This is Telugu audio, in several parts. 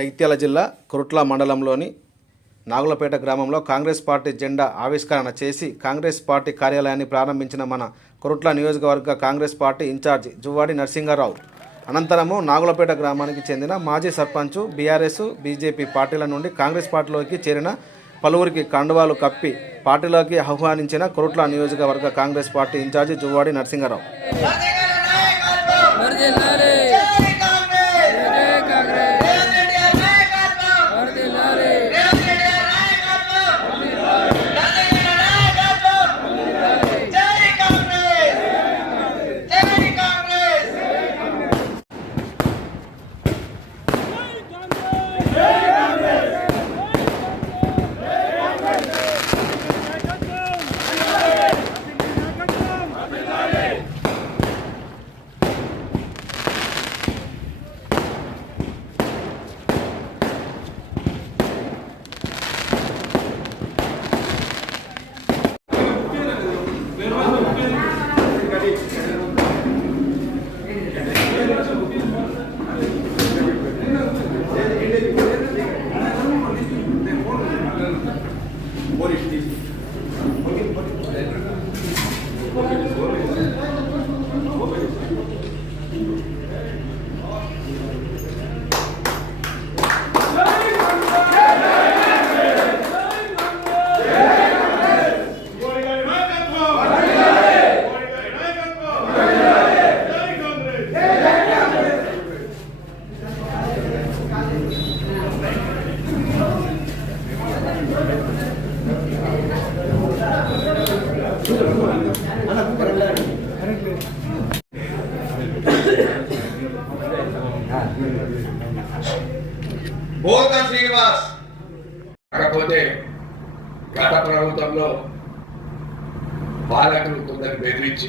జగిత్యాల జిల్లా కురుట్ల మండలంలోని నాగులపేట గ్రామంలో కాంగ్రెస్ పార్టీ జెండా ఆవిష్కరణ చేసి కాంగ్రెస్ పార్టీ కార్యాలయాన్ని ప్రారంభించిన మన కురుట్ల నియోజకవర్గ Congress party incharge Juvvadi Narasimha Rao. అనంతరము నాగులపేట గ్రామానికి చెందిన మాజీ సర్పంచ్ బీఆర్ఎస్ బీజేపీ పార్టీల నుండి కాంగ్రెస్ పార్టీలోకి చేరిన పలువురికి కండువాలు కప్పి పార్టీలోకి ఆహ్వానించిన కురుట్ల నియోజకవర్గ Congress party incharge Juvvadi Narasimha Rao. Bodha Srinivas! కాకపోతే గత ప్రభుత్వంలో పాలకులు కొందరు బెదిరించి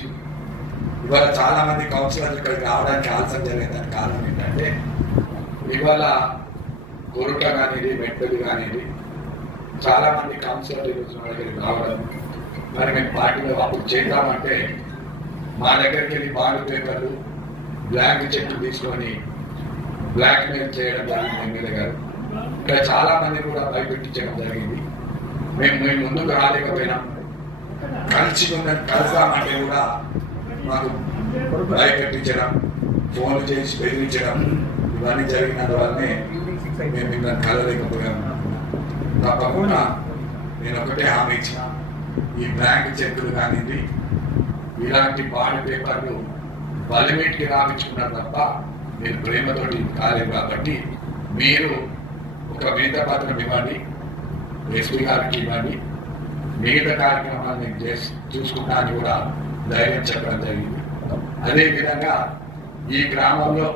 ఇవాళ చాలా మంది కౌన్సిలర్లు ఇక్కడికి రావడానికి ఆలస్యం జరిగేదానికి కారణం ఏంటంటే ఇవాళ గురుట కానిది మెట్టలు కానిది చాలా మంది కౌన్సిలర్లు ఈరోజు మా దగ్గరికి రావడం. మరి మేము పార్టీలో అప్పుడు చేద్దామంటే మా దగ్గరికి వెళ్ళి బాండ్ పేపర్లు బ్లాంక్ చెక్ తీసుకొని బ్లాక్ మెయిల్ చేయడం జరిగింది ఎమ్మెల్యే గారు. ఇక్కడ చాలా మంది కూడా భయపెట్టించడం జరిగింది. మేము మేము ముందుకు రాలేకపోయినాం. కలిసి ఉన్న కూడా మాకు భయపెట్టించడం ఫోన్లు చేసి బెదిరించడం ఇవన్నీ జరిగినందువల్లనే మేము మిమ్మల్ని కలలేకపోయాము తప్పకుండా నేను ఒకటే హామీ ఇచ్చిన. ఈ బ్యాంక్ చెక్కులు కానివ్వండి ఇలాంటి బాండ్ పేపర్లు బలిమిట్కి రాపించుకున్నారు తప్ప మీరు ప్రేమతోటి కాలేదు కాబట్టి మీరు ఒక మిగతా పత్రం ఇవ్వండి ఎస్పీ గారికి ఇవ్వండి. మిగతా కార్యక్రమాలు నేను చేసి చూసుకుంటా కూడా ధైర్యం చెప్పడం జరిగింది. అదేవిధంగా ఈ గ్రామంలో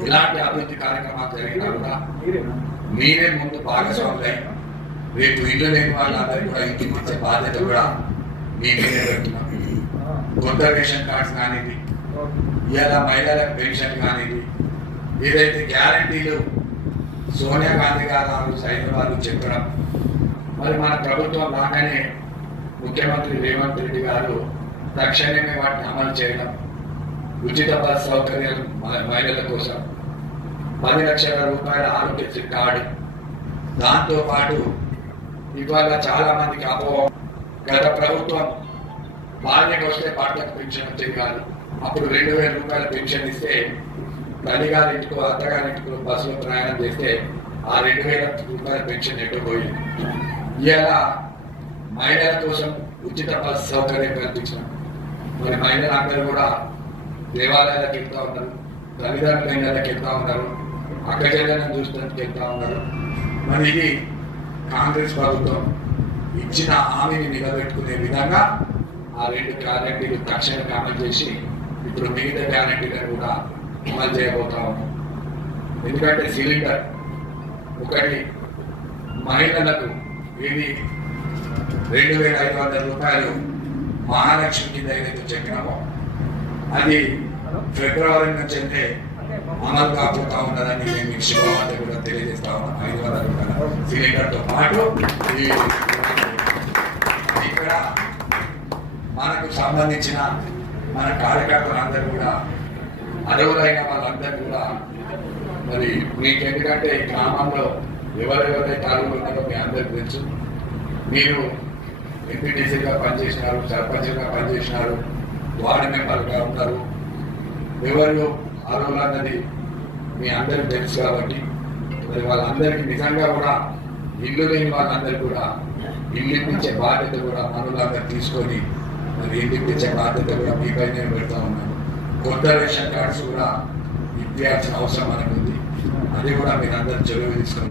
ఇలాంటి అభివృద్ధి కార్యక్రమాలు జరిగినా కూడా మీరే ముందు భాగస్వాములై రేపు ఇల్లు లేని వాళ్ళందరూ కూడా ఇంటికి ఇచ్చే బాధ్యత కూడా మీ మీదే పెడుతున్నాం కొత్త రేషన్ కార్డ్స్ కానిది ఇవాళ మహిళలకు పెన్షన్ కానిది ఏదైతే గ్యారంటీలు సోనియా గాంధీ గారు హైదరాబాద్ చెప్పడం మరి మన ప్రభుత్వం రాగానే ముఖ్యమంత్రి రేవంత్ రెడ్డి గారు తక్షణమే వాటిని అమలు చేయడం ఉచిత బస్ సౌకర్యాలు మహిళల కోసం పది లక్షల రూపాయల ఆరోగ్యశ్రీ కార్డు. దాంతో పాటు ఇవాళ చాలా మందికి అపోహ. గత ప్రభుత్వం భార్యకు వస్తే భర్తకు పెన్షన్ వచ్చేది కాదు అప్పుడు రెండు వేల రూపాయల పెన్షన్ ఇస్తే తల్లిగారింటికో అత్తగారింటికో బస్సులో ప్రయాణం చేస్తే ఆ రెండు వేల రూపాయల పెన్షన్ ఎట్టుపోయింది ఇవాళ మహిళల కోసం ఉచిత బస్ సౌకర్యం కల్పించాం. మరి మహిళలందరూ కూడా దేవాలయాలకు వెళ్తూ ఉన్నారు తల్లిదండ్రుల ఇళ్ళకి వెళ్తా ఉన్నారు. అక్క చూసినట్టు చూసినందుకు ఉన్నారు? మరి ఇది కాంగ్రెస్ ప్రభుత్వం ఇచ్చిన హామీని నిలబెట్టుకునే విధంగా ఆ రెండు గ్యారంటీలు తక్షణంగా అమలు చేసి ఇప్పుడు మిగతా గ్యారంటీలను కూడా అమలు చేయబోతా ఉన్నాం. ఎందుకంటే సిలిండర్ ఒకటి మహిళలకు ఇది రెండు వేల ఐదు వందల రూపాయలు మహాలక్ష్మి కింద ఏదైతే చెప్పినామో? అది ఫిబ్రవరి నుంచి అంటే అమలు కాబోతా ఉండడానికి మేము మీకు శుభవార్త కూడా తెలియజేస్తా ఉన్నాం. హైదరాబాద్ వందల సిలిండర్తో పాటు ఇక్కడ మనకు సంబంధించిన మన కార్యకర్తలందరూ కూడా అడవులైన వాళ్ళందరూ కూడా మరి మీకు ఎందుకంటే ఈ గ్రామంలో ఎవరెవరైతే అర్హులు ఉన్నారో మీ అందరికి తెలుసు. మీరు ఎంపీటీసీగా పనిచేసినారు సర్పంచ్గా పనిచేసినారు వార్డు మెంబర్గా ఉన్నారు. ఎవరు అర్హులు అన్నది మీ అందరికి తెలుసు కాబట్టి మరి వాళ్ళందరికీ నిజంగా కూడా ఇల్లు లేని వాళ్ళందరికీ కూడా ఇల్లు ఇప్పించే బాధ్యత కూడా మనులందరూ తీసుకొని మరి ఇల్లు ఇప్పించే బాధ్యత కూడా మీపై నేను పెడతా ఉన్నాను. కొత్త రేషన్ కార్డ్స్ కూడా ఇప్పించాల్సిన అవసరం మనకు ఉంది అది కూడా మీరు అందరూ చెరువు తీసుకొని